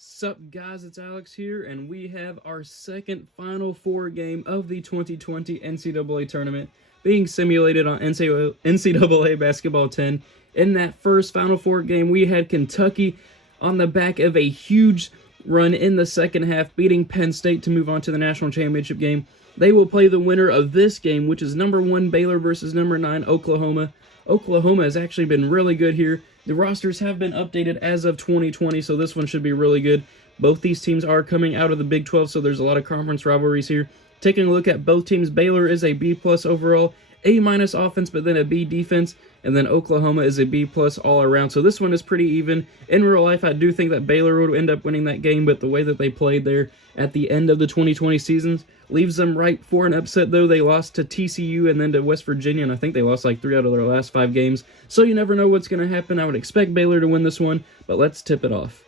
Sup guys, it's Alex here, and we have our second Final Four game of the 2020 NCAA tournament being simulated on NCAA Basketball 10. In that first Final Four game, we had Kentucky on the back of a huge run in the second half, beating Penn State to move on to the national championship game. They will play the winner of this game, which is number 1 Baylor versus number 9 Oklahoma. Oklahoma has actually been really good here. The rosters have been updated as of 2020, so this one should be really good. Both these teams are coming out of the Big 12, so there's a lot of conference rivalries here. Taking a look at both teams, Baylor is a B+ overall, A- offense, but then a B defense, and then Oklahoma is a B+ all around. So this one is pretty even. In real life, I do think that Baylor would end up winning that game, but the way that they played there at the end of the 2020 seasons leaves them ripe for an upset, though. They lost to TCU and then to West Virginia, and I think they lost like 3 out of their last 5 games. So you never know what's going to happen. I would expect Baylor to win this one, but let's tip it off.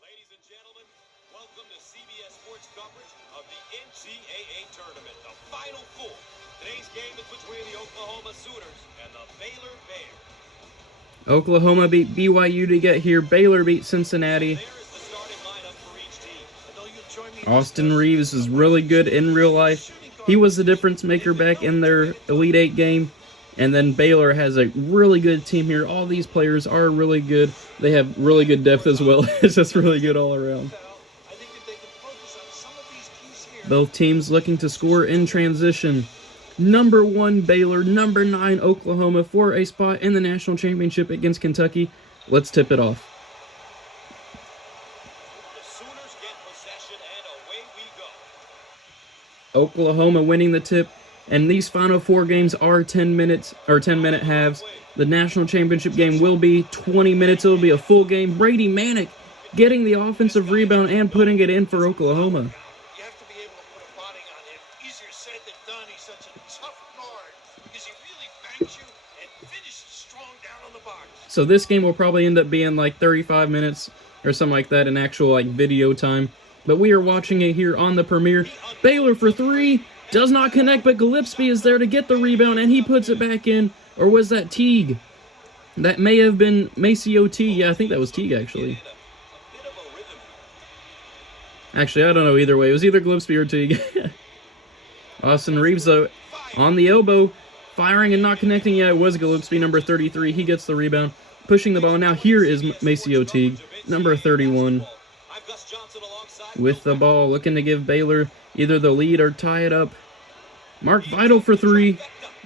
Ladies and gentlemen, welcome to CBS Sports coverage of the NCAA tournament, the Final Four. Today's game is between the Oklahoma Sooners and the Baylor Bears. Oklahoma beat BYU to get here. Baylor beat Cincinnati. Austin Reeves is really good in real life. He was the difference maker back in their Elite Eight game. And then Baylor has a really good team here. All these players are really good. They have really good depth as well. It's just really good all around. Both teams looking to score in transition. Number 1 Baylor, number 9 Oklahoma for a spot in the national championship against Kentucky. Let's tip it off. The Sooners get possession and away we go. Oklahoma winning the tip, and these Final Four games are 10-minute halves. The national championship game will be 20 minutes. It'll be a full game. Brady Manick getting the offensive rebound and putting it in for Oklahoma. So this game will probably end up being like 35 minutes or something like that in actual like video time. But we are watching it here on the premiere. Baylor for 3. Does not connect, but Gillespie is there to get the rebound, and he puts it back in. Or was that Teague? That may have been Maceo Teague. Yeah, I think that was Teague, actually. Actually, I don't know either way. It was either Gillespie or Teague. Austin Reeves, though, on the elbow. Firing and not connecting. Yeah, it was Gillespie, number 33. He gets the rebound. Pushing the ball. Now here is Maceo Teague, number 31. With the ball, looking to give Baylor either the lead or tie it up. Mark Vital for 3.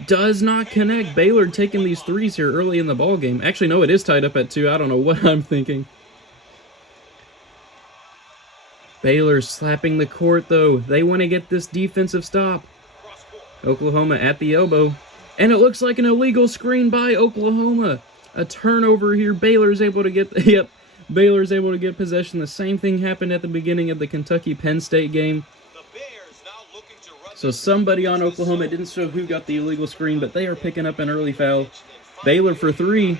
Does not connect. Baylor taking these threes here early in the ball game. Actually, no, it is tied up at 2. I don't know what I'm thinking. Baylor slapping the court, though. They want to get this defensive stop. Oklahoma at the elbow. And it looks like an illegal screen by Oklahoma. A turnover here. Baylor's able to get... Yep. Baylor's able to get possession. The same thing happened at the beginning of the Kentucky-Penn State game. So somebody on Oklahoma didn't show who got the illegal screen, but they are picking up an early foul. Baylor for 3.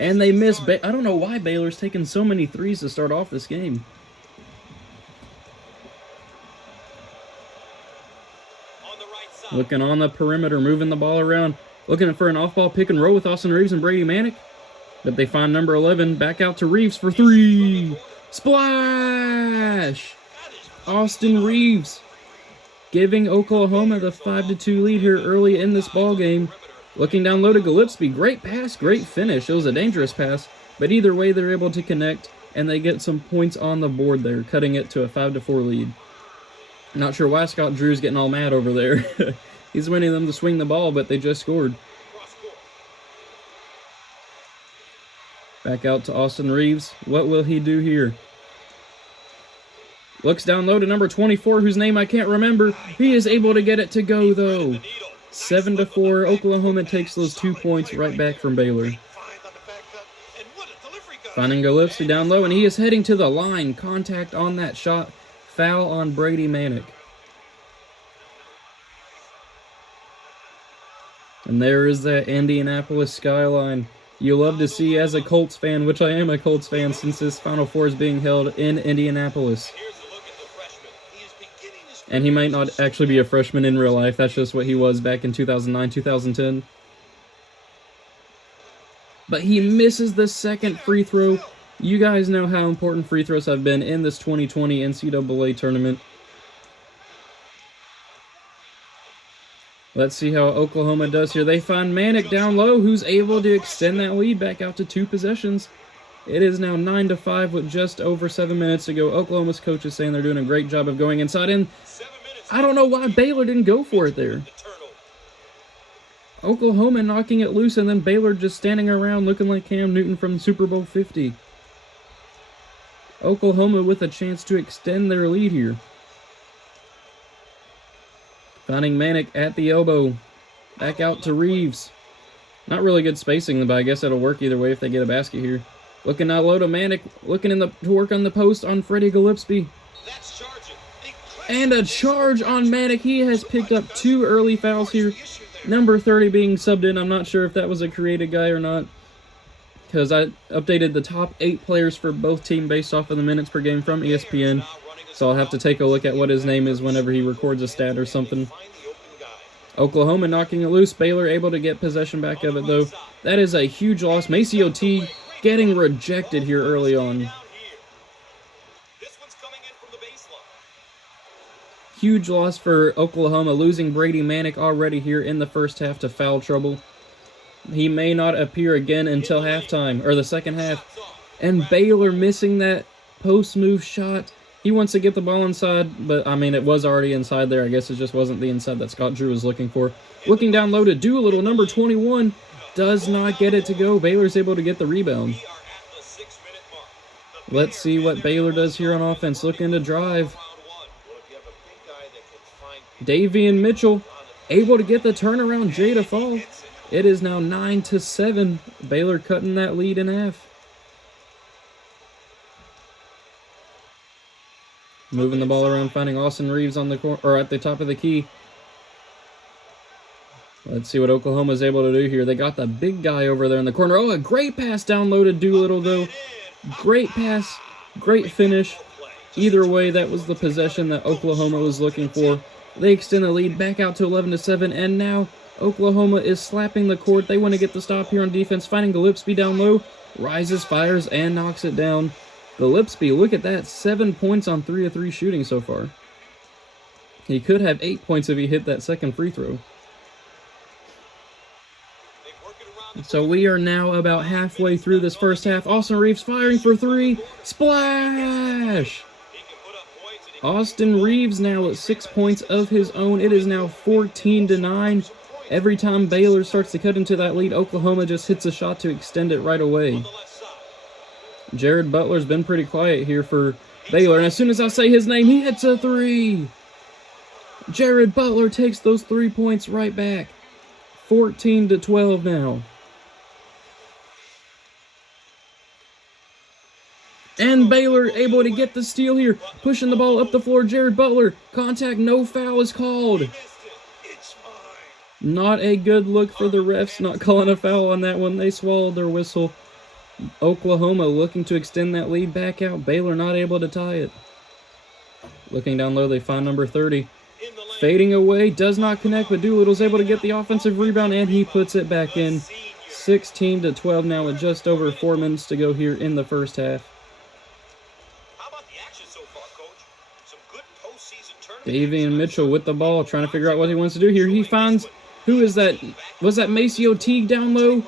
And they miss. I don't know why Baylor's taking so many threes to start off this game. Looking on the perimeter, moving the ball around. Looking for an off-ball pick and roll with Austin Reeves and Brady Manick. But they find number 11. Back out to Reeves for 3. Splash! Austin Reeves giving Oklahoma the 5-2 lead here early in this ball game. Looking down low to Gillespie. Great pass, great finish. It was a dangerous pass. But either way, they're able to connect, and they get some points on the board there, cutting it to a 5-4 lead. Not sure why Scott Drew's getting all mad over there. He's winning them to swing the ball, but they just scored. Back out to Austin Reeves. What will he do here? Looks down low to number 24, whose name I can't remember. He is able to get it to go, though. 7-4. Oklahoma takes those 2 points right back from Baylor. Finding Gillespie down low, and he is heading to the line. Contact on that shot. Foul on Brady Manick. And there is that Indianapolis skyline. You love to see as a Colts fan, which I am a Colts fan since this Final Four is being held in Indianapolis. And he might not actually be a freshman in real life. That's just what he was back in 2009, 2010. but he misses the second free throw. You guys know how important free throws have been in this 2020 NCAA tournament. Let's see how Oklahoma does here. They find Manick down low, who's able to extend that lead back out to 2 possessions. It is now 9-5 with just over 7 minutes to go. Oklahoma's coach is saying they're doing a great job of going inside, and I don't know why Baylor didn't go for it there. Oklahoma knocking it loose, and then Baylor just standing around looking like Cam Newton from Super Bowl 50. Oklahoma with a chance to extend their lead here. Finding Manick at the elbow. Back out to Reeves. Not really good spacing, but I guess it'll work either way if they get a basket here. Looking out low to Manick. Looking to work on the post on Freddie Gillespie. And a charge on Manick. He has picked up 2 early fouls here. Number 30 being subbed in. I'm not sure if that was a created guy or not, because I updated the top 8 players for both teams based off of the minutes per game from ESPN. So I'll have to take a look at what his name is whenever he records a stat or something. Oklahoma knocking it loose. Baylor able to get possession back of it, though. That is a huge loss. Maceo T getting rejected here early on. Huge loss for Oklahoma, losing Brady Manick already here in the first half to foul trouble. He may not appear again until halftime, or the second half. And Baylor missing that post move shot. He wants to get the ball inside, but I mean, it was already inside there. I guess it just wasn't the inside that Scott Drew was looking for. Looking down low to Doolittle, number 21, does not get it to go. Baylor's able to get the rebound. Let's see what Baylor does here on offense. Looking to drive. Davian Mitchell able to get the turnaround J to fall. It is now 9-7. Baylor cutting that lead in half. Moving the ball around, finding Austin Reeves on the or at the top of the key. Let's see what Oklahoma's able to do here. They got the big guy over there in the corner. Oh, a great pass down low to Doolittle, though. Great pass, great finish. Either way, that was the possession that Oklahoma was looking for. They extend the lead back out to 11-7, and now Oklahoma is slapping the court. They want to get the stop here on defense, finding Gillespie down low. Rises, fires, and knocks it down. Gillespie, look at that. 7 points on 3 of 3 shooting so far. He could have 8 points if he hit that second free throw. So we are now about halfway through this first half. Austin Reeves firing for 3. Splash! Austin Reeves now at 6 points of his own. It is now 14-9. Every time Baylor starts to cut into that lead, Oklahoma just hits a shot to extend it right away. Jared Butler's been pretty quiet here for Baylor, and as soon as I say his name, he hits a 3. Jared Butler takes those 3 points right back. 14-12 now. And Baylor able to get the steal here, pushing the ball up the floor. Jared Butler, contact, no foul is called. Not a good look for the refs, not calling a foul on that one. They swallowed their whistle. Oklahoma looking to extend that lead back out. Baylor not able to tie it. Looking down low, they find number 30. Fading away, does not connect, but Doolittle's able to get the offensive rebound, and he puts it back in. 16-12 now with just over 4 minutes to go here in the first half. Davian Mitchell with the ball, trying to figure out what he wants to do here. He finds, who is that? Was that Maceo Teague down low?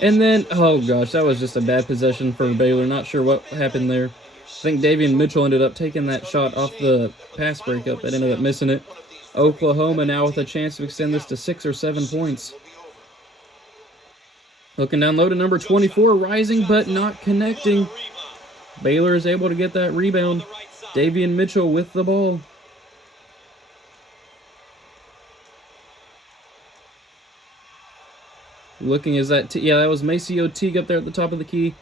And then, oh gosh, that was just a bad possession for Baylor. Not sure what happened there. I think Davian Mitchell ended up taking that shot off the pass breakup, but ended up missing it. Oklahoma now with a chance to extend this to 6 or 7 points. Looking down low to number 24, rising but not connecting. Baylor is able to get that rebound. Davian Mitchell with the ball. Looking, is that, yeah, that was Maceo Teague up there at the top of the key.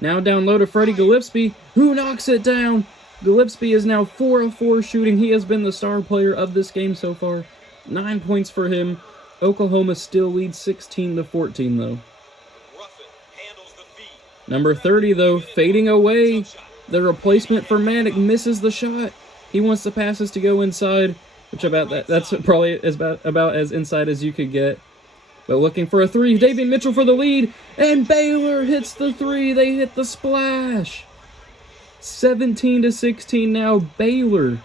Now down low to Freddie Gillespie, who knocks it down. Gillespie is now 4 of 4 shooting. He has been the star player of this game so far. 9 points for him. Oklahoma still leads 16-14, though. Number 30, though, fading away. The replacement for Manick misses the shot. He wants the passes to go inside, which that's probably about as inside as you could get. But looking for a three, Davian Mitchell for the lead, and Baylor hits the three. They hit the splash. 17-16 now. Baylor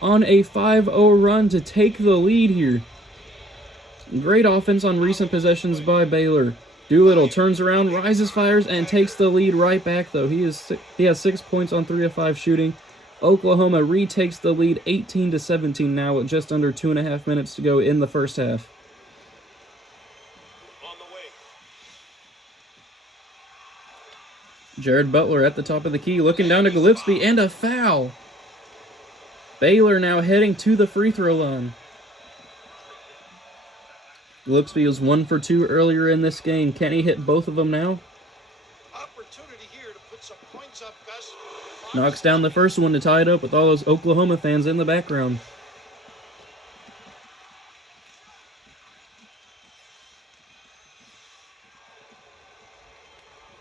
on a 5-0 run to take the lead here. Great offense on recent possessions by Baylor. Doolittle turns around, rises, fires, and takes the lead right back, though. He has 6 points on 3 of 5 shooting. Oklahoma retakes the lead 18-17 now with just under 2.5 minutes to go in the first half. On the wing. Jared Butler at the top of the key, looking down to Gillespie, and a foul. Baylor now heading to the free throw line. Gillespie was 1 for 2 earlier in this game. Can he hit both of them now? Opportunity here to put some points up, Gus. Knocks down the first one to tie it up with all those Oklahoma fans in the background.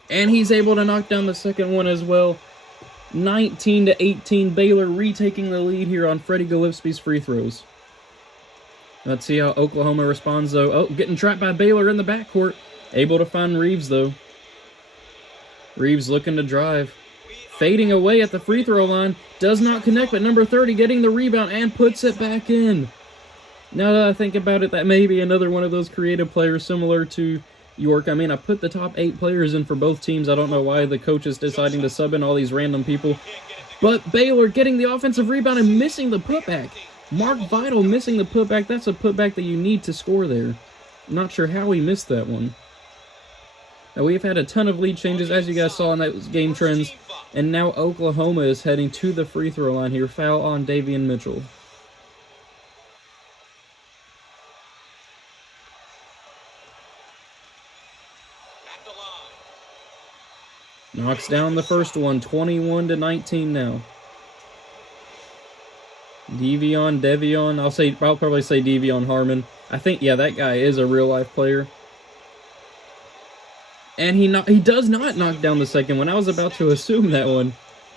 And he's able to knock down the second one as well. 19-18, Baylor retaking the lead here on Freddie Gillespie's free throws. Let's see how Oklahoma responds, though. Oh, getting trapped by Baylor in the backcourt. Able to find Reeves, though. Reeves looking to drive. Fading away at the free throw line. Does not connect, but number 30 getting the rebound and puts it back in. Now that I think about it, that may be another one of those creative players similar to York. I mean, I put the top 8 players in for both teams. I don't know why the coach is deciding to sub in all these random people. But Baylor getting the offensive rebound and missing the putback. Mark Vital missing the putback. That's a putback that you need to score there. I'm not sure how he missed that one. Now, we've had a ton of lead changes, as you guys saw in that game trends. And now Oklahoma is heading to the free throw line here. Foul on Davian Mitchell. Knocks down the first one, 21-19 now. Devion, I'll probably say Devion Harmon. I think, yeah, that guy is a real-life player. And he does not knock down the second one. I was about to assume that one.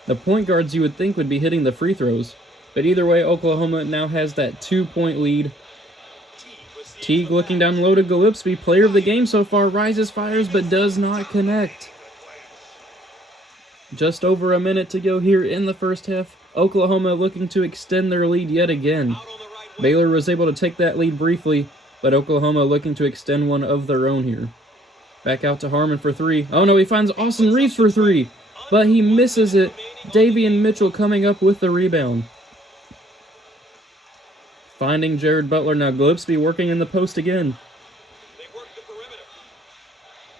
The point guards you would think would be hitting the free throws. But either way, Oklahoma now has that 2-point lead. Teague looking down low to Gillespie. Player of the game so far. Rises, fires, but does not connect. Just over a minute to go here in the first half. Oklahoma looking to extend their lead yet again. Baylor was able to take that lead briefly, but Oklahoma looking to extend one of their own here. Back out to Harmon for 3. Oh no, he finds Austin Reeves for 3, but he misses it. Davian Mitchell coming up with the rebound. Finding Jared Butler. Now Gillespie working in the post again.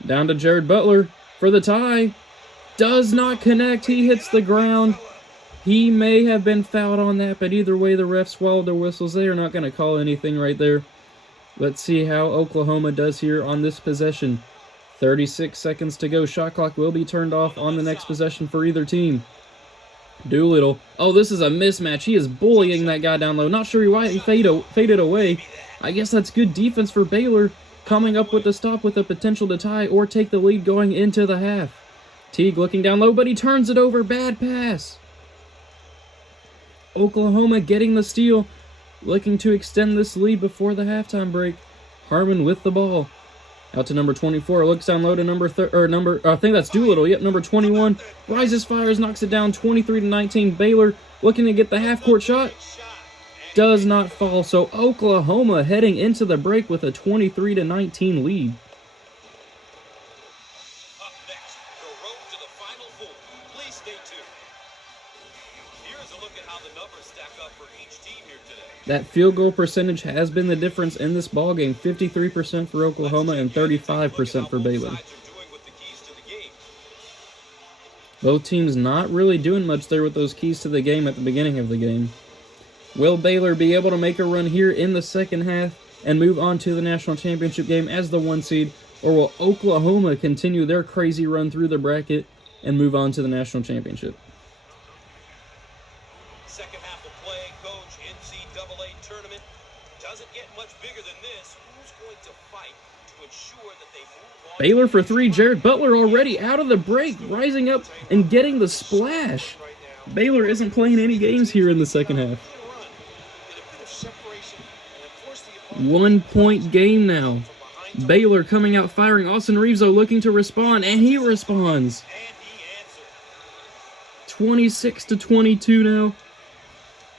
Down to Jared Butler for the tie. Does not connect. He hits the ground. He may have been fouled on that, but either way, the refs swallowed their whistles. They are not going to call anything right there. Let's see how Oklahoma does here on this possession. 36 seconds to go. Shot clock will be turned off on the next possession for either team. Doolittle. Oh, this is a mismatch. He is bullying that guy down low. Not sure why he faded away. I guess that's good defense for Baylor. Coming up with the stop with the potential to tie or take the lead going into the half. Teague looking down low, but he turns it over. Bad pass. Oklahoma getting the steal, looking to extend this lead before the halftime break. Harmon with the ball. Out to number 24, looks down low to I think that's Doolittle. Yep, number 21. Rises, fires, knocks it down 23-19. Baylor looking to get the half-court shot. Does not fall, so Oklahoma heading into the break with a 23-19 lead. That field goal percentage has been the difference in this ballgame. 53% for Oklahoma and 35% for Baylor. Both teams not really doing much there with those keys to the game at the beginning of the game. Will Baylor be able to make a run here in the second half and move on to the national championship game as the 1 seed? Or will Oklahoma continue their crazy run through the bracket and move on to the national championship? Second half of play, coach, NCAA tournament. Doesn't get much bigger than this. Who's going to fight to ensure that they move on? Baylor for 3. Jared Butler already out of the break, rising up and getting the splash. Baylor isn't playing any games here in the second half. 1-point game now. Baylor coming out firing. Austin Reeves, though, looking to respond, and he responds. 26-22 now.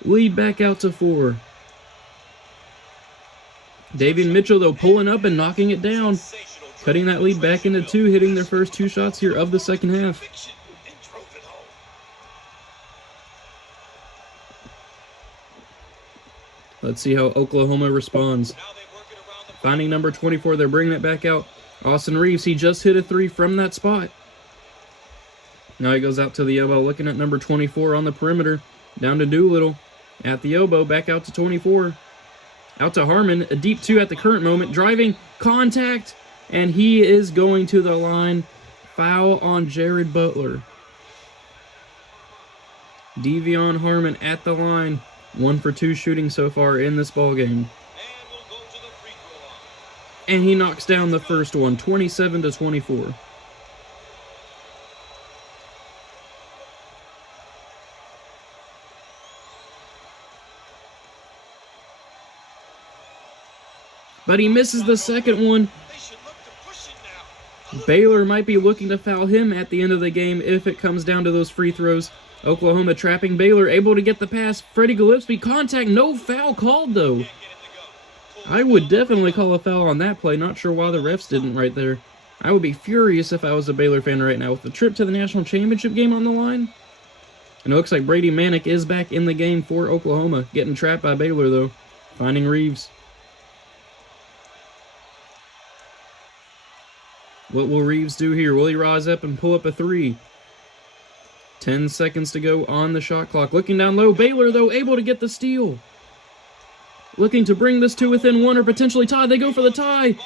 Lead back out to 4. Davian Mitchell, though, pulling up and knocking it down. Cutting that lead back into 2, hitting their first 2 shots here of the second half. Let's see how Oklahoma responds. Finding number 24, they're bringing it back out. Austin Reeves, he just hit a 3 from that spot. Now he goes out to the elbow, looking at number 24 on the perimeter. Down to Doolittle. At the elbow, back out to 24. Out to Harmon, a deep 2 at the current moment. Driving, contact, and he is going to the line. Foul on Jared Butler. Devion Harmon at the line. 1 for 2 shooting so far in this ballgame. And he knocks down the first one, 27-24. But he misses the second one. Baylor might be looking to foul him at the end of the game if it comes down to those free throws. Oklahoma trapping Baylor, able to get the pass. Freddie Gillespie, contact, no foul called though. I would definitely call a foul on that play. Not sure why the refs didn't right there. I would be furious if I was a Baylor fan right now with the trip to the national championship game on the line. And it looks like Brady Manick is back in the game for Oklahoma. Getting trapped by Baylor though. Finding Reeves. What will Reeves do here? Will he rise up and pull up a 3? 10 seconds to go on the shot clock. Looking down low. Baylor, though, able to get the steal. Looking to bring this to within 1 or potentially tie. They go for the tie.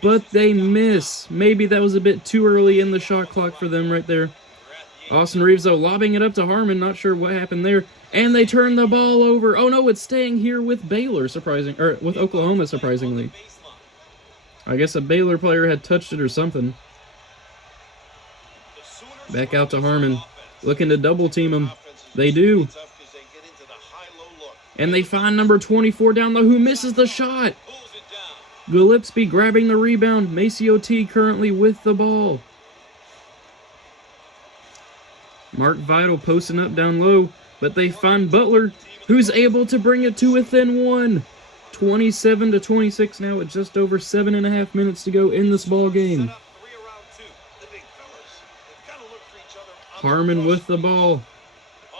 But they miss. Maybe that was a bit too early in the shot clock for them right there. Austin Reeves, though, lobbing it up to Harmon. Not sure what happened there. And they turn the ball over. Oh, no, it's staying here with Baylor, with Oklahoma, surprisingly. I guess a Baylor player had touched it or something. Back out to Harmon. Looking to double team him. They do. And they find number 24 down low, who misses the shot. Gillespie grabbing the rebound. Maceo T currently with the ball. Mark Vital posting up down low. But they find Butler, who's able to bring it to within 1. 27-26 now, with just over 7.5 minutes to go in this ball game. Harmon with the ball.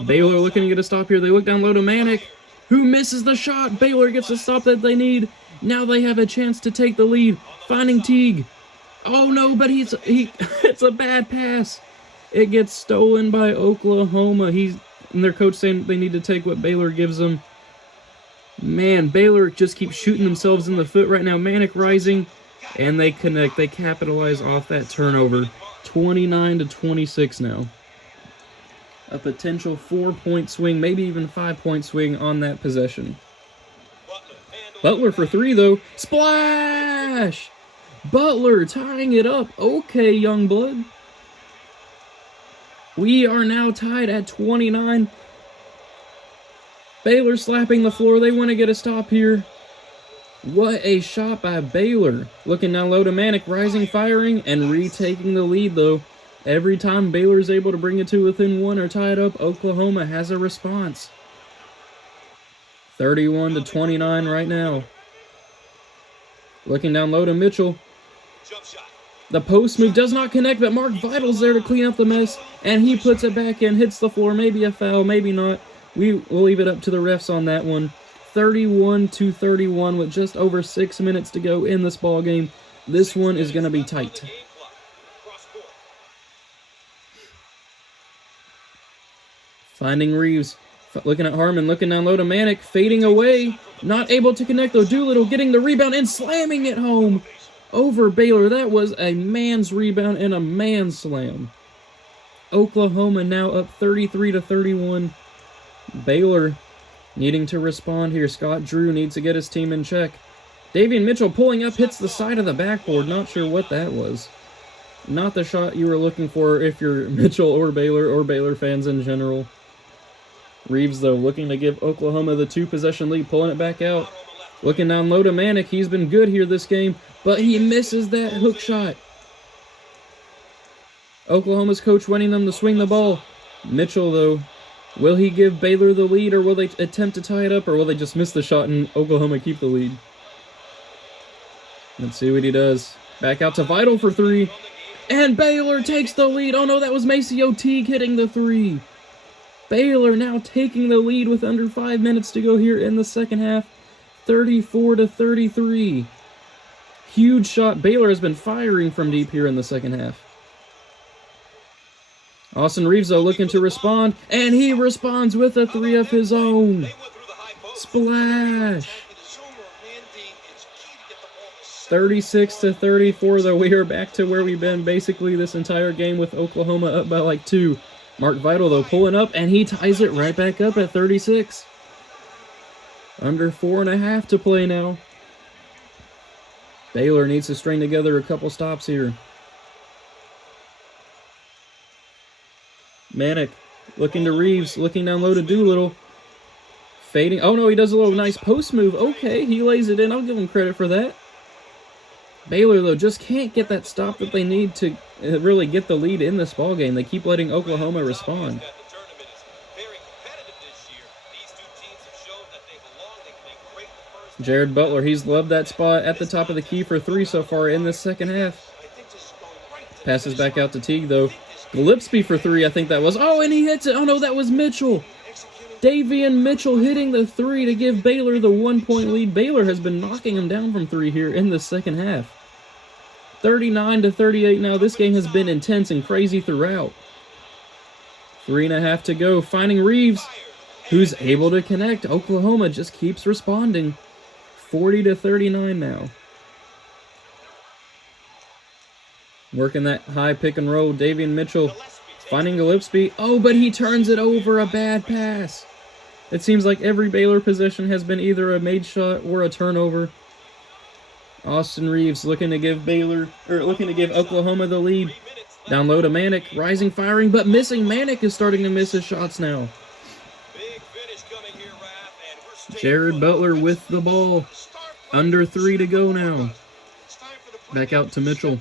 Baylor looking to get a stop here. They look down low to Manick, who misses the shot. Baylor gets the stop that they need. Now they have a chance to take the lead. Finding Teague. Oh no, but it's a bad pass. It gets stolen by Oklahoma. And their coach saying they need to take what Baylor gives them. Man, Baylor just keeps shooting themselves in the foot right now. Manick rising, and they connect. They capitalize off that turnover. 29-26 now. A potential 4-point swing, maybe even 5-point swing on that possession. Butler for 3, though. Splash! Butler tying it up. Okay, young blood. We are now tied at 29. Baylor slapping the floor. They want to get a stop here. What a shot by Baylor. Looking down low to Manick, rising, firing, and retaking the lead, though. Every time Baylor's able to bring it to within 1 or tie it up, Oklahoma has a response. 31-29 right now. Looking down low to Mitchell. The post move does not connect, but Mark Vital's there to clean up the mess, and he puts it back in, hits the floor. Maybe a foul, maybe not. We'll leave it up to the refs on that one. 31-31 with just over 6 minutes to go in this ball game. This one is going to be tight. Finding Reeves. Looking at Harmon. Looking down low to Manick. Fading away. Not able to connect though. Doolittle getting the rebound and slamming it home over Baylor. That was a man's rebound and a man's slam. Oklahoma now up 33-31. Baylor needing to respond here. Scott Drew needs to get his team in check. Davian Mitchell pulling up, hits the side of the backboard. Not sure what that was. Not the shot you were looking for if you're Mitchell or Baylor fans in general. Reeves, though, looking to give Oklahoma the 2-possession lead, pulling it back out. Looking down low to Manick. He's been good here this game. but he misses that hook shot. Oklahoma's coach wanting them to swing the ball. Mitchell, though, will he give Baylor the lead, or will they attempt to tie it up, or will they just miss the shot and Oklahoma keep the lead? Let's see what he does. Back out to Vital for three. And Baylor takes the lead. Oh no, that was Maceo Teague hitting the three. Baylor now taking the lead with under 5 minutes to go here in the second half. 34-33. Huge shot. Baylor has been firing from deep here in the second half. Austin Reeves, though, looking to respond, and he responds with a three of his own. Splash! 36-34, though. We are back to where we've been basically this entire game with Oklahoma up by like 2. Mark Vital, though, pulling up, and he ties it right back up at 36. Under 4.5 to play now. Baylor needs to string together a couple stops here. Manic looking to Reeves, looking down low to Doolittle. Fading. Oh no, he does a little nice post move. Okay, he lays it in. I'll give him credit for that. Baylor, though, just can't get that stop that they need to really get the lead in this ballgame. They keep letting Oklahoma respond. Jared Butler, he's loved that spot at the top of the key for 3 so far in this second half. Passes back out to Teague, though. Gillespie for 3, I think that was. Oh, and he hits it. Oh, no, that was Mitchell. Davian Mitchell hitting the 3 to give Baylor the 1-point lead. Baylor has been knocking him down from 3 here in the second half. 39-38 now. This game has been intense and crazy throughout. 3.5 to go. Finding Reeves, who's able to connect. Oklahoma just keeps responding. 40-39 now. Working that high pick and roll. Davian Mitchell finding Gillespie. Oh, but he turns it over. A bad pass. It seems like every Baylor possession has been either a made shot or a turnover. Austin Reeves looking to give Oklahoma the lead. Down low to Manic. Rising, firing, but missing. Manic is starting to miss his shots now. Jared Butler with the ball. Under 3 to go now. Back out to Mitchell.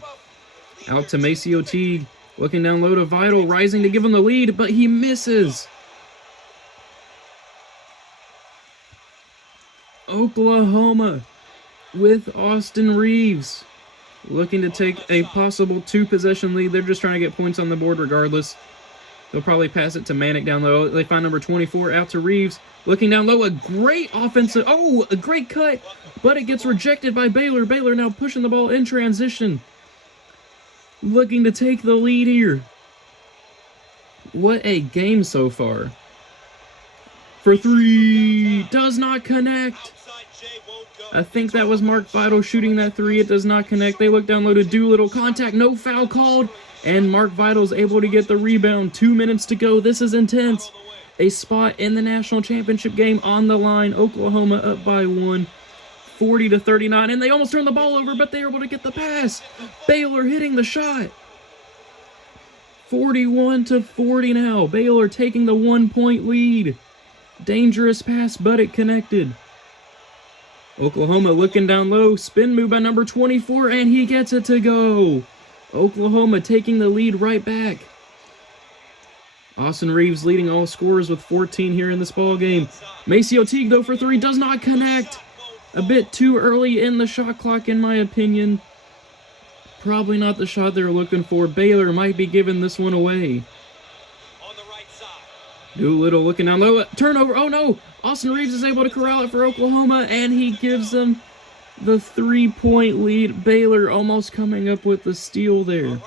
Out to Maceo Teague. Looking down low to Vital. Rising to give him the lead, but he misses. Oklahoma with Austin Reeves. Looking to take a possible 2-possession lead. They're just trying to get points on the board regardless. They'll probably pass it to Manic down low. They find number 24 out to Reeves. Looking down low, a great offensive... Oh, a great cut, but it gets rejected by Baylor. Baylor now pushing the ball in transition. Looking to take the lead here. What a game so far. For 3. Does not connect. I think that was Mark Vital shooting that 3. It does not connect. They look down low to Doolittle. Contact, no foul called. And Mark Vital's able to get the rebound. 2 minutes to go. This is intense. A spot in the national championship game on the line. Oklahoma up by 1. 40-39. And they almost turned the ball over, but they were able to get the pass. Baylor hitting the shot. 41-40 now. Baylor taking the 1-point lead. Dangerous pass, but it connected. Oklahoma looking down low. Spin move by number 24, and he gets it to go. Oklahoma taking the lead right back. Austin Reeves leading all scorers with 14 here in this ball game. Maceo Teague, though, for 3 does not connect. A bit too early in the shot clock, in my opinion. Probably not the shot they were looking for. Baylor might be giving this one away. Doolittle looking down low. Turnover. Oh, no. Austin Reeves is able to corral it for Oklahoma, and he gives them the 3-point lead. Baylor almost coming up with the steal there.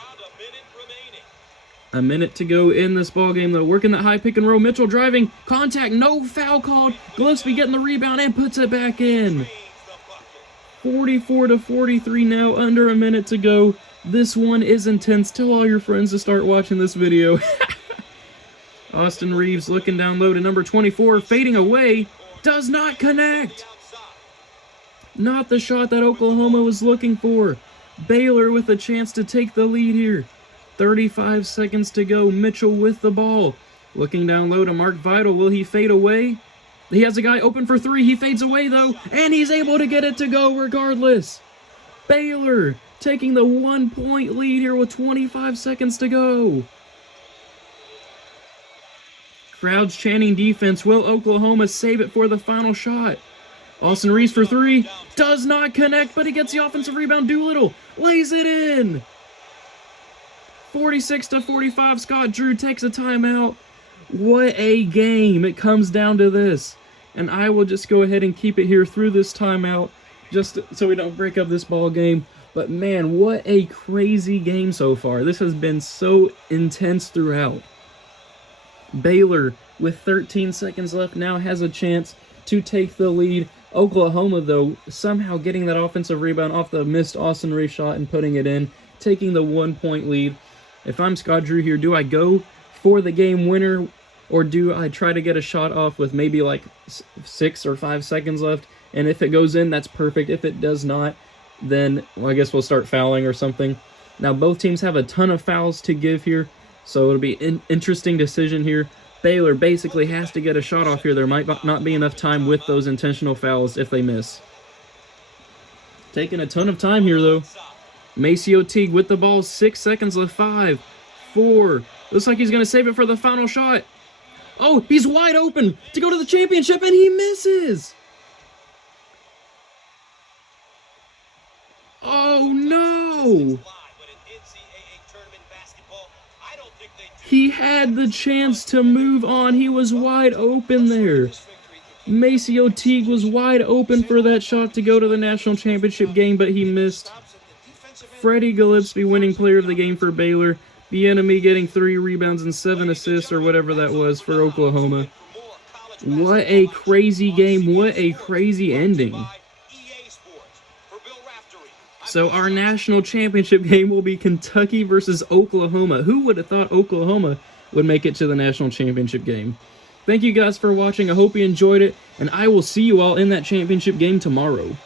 A minute to go in this ballgame, though. Working that high pick and roll. Mitchell driving. Contact. No foul called. Gillespie getting the rebound and puts it back in. 44-43 now. Under a minute to go. This one is intense. Tell all your friends to start watching this video. Austin Reeves looking down low to number 24. Fading away. Does not connect. Not the shot that Oklahoma was looking for. Baylor with a chance to take the lead here. 35 seconds to go. Mitchell with the ball. Looking down low to Mark Vital. Will he fade away? He has a guy open for 3. He fades away, though, and he's able to get it to go regardless. Baylor taking the 1-point lead here with 25 seconds to go. Crowds chanting defense. Will Oklahoma save it for the final shot? Austin Reese for three. Does not connect, but he gets the offensive rebound. Doolittle lays it in. 46-45. Scott Drew takes a timeout. What a game. It comes down to this. And I will just go ahead and keep it here through this timeout just so we don't break up this ball game. But man, what a crazy game so far. This has been so intense throughout. Baylor, with 13 seconds left, now has a chance to take the lead. Oklahoma, though, somehow getting that offensive rebound off the missed Austin Reese shot and putting it in, taking the 1-point lead. If I'm Scott Drew here, do I go for the game winner, or do I try to get a shot off with maybe like 6 or 5 seconds left? And if it goes in, that's perfect. If it does not, then well, I guess we'll start fouling or something. Now, both teams have a ton of fouls to give here, so it'll be an interesting decision here. Baylor basically has to get a shot off here. There might not be enough time with those intentional fouls if they miss. Taking a ton of time here, though. Maceo Teague with the ball. 6 seconds left. 5, 4. Looks like he's going to save it for the final shot. Oh, he's wide open to go to the championship, and he misses. Oh, no. He had the chance to move on. He was wide open there. Maceo Teague was wide open for that shot to go to the national championship game, but he missed. Freddie Gillespie winning player of the game for Baylor. Bieniemy getting 3 rebounds and 7 assists or whatever that was for Oklahoma. What a crazy game. What a crazy ending. So our national championship game will be Kentucky versus Oklahoma. Who would have thought Oklahoma would make it to the national championship game? Thank you guys for watching. I hope you enjoyed it, and I will see you all in that championship game tomorrow.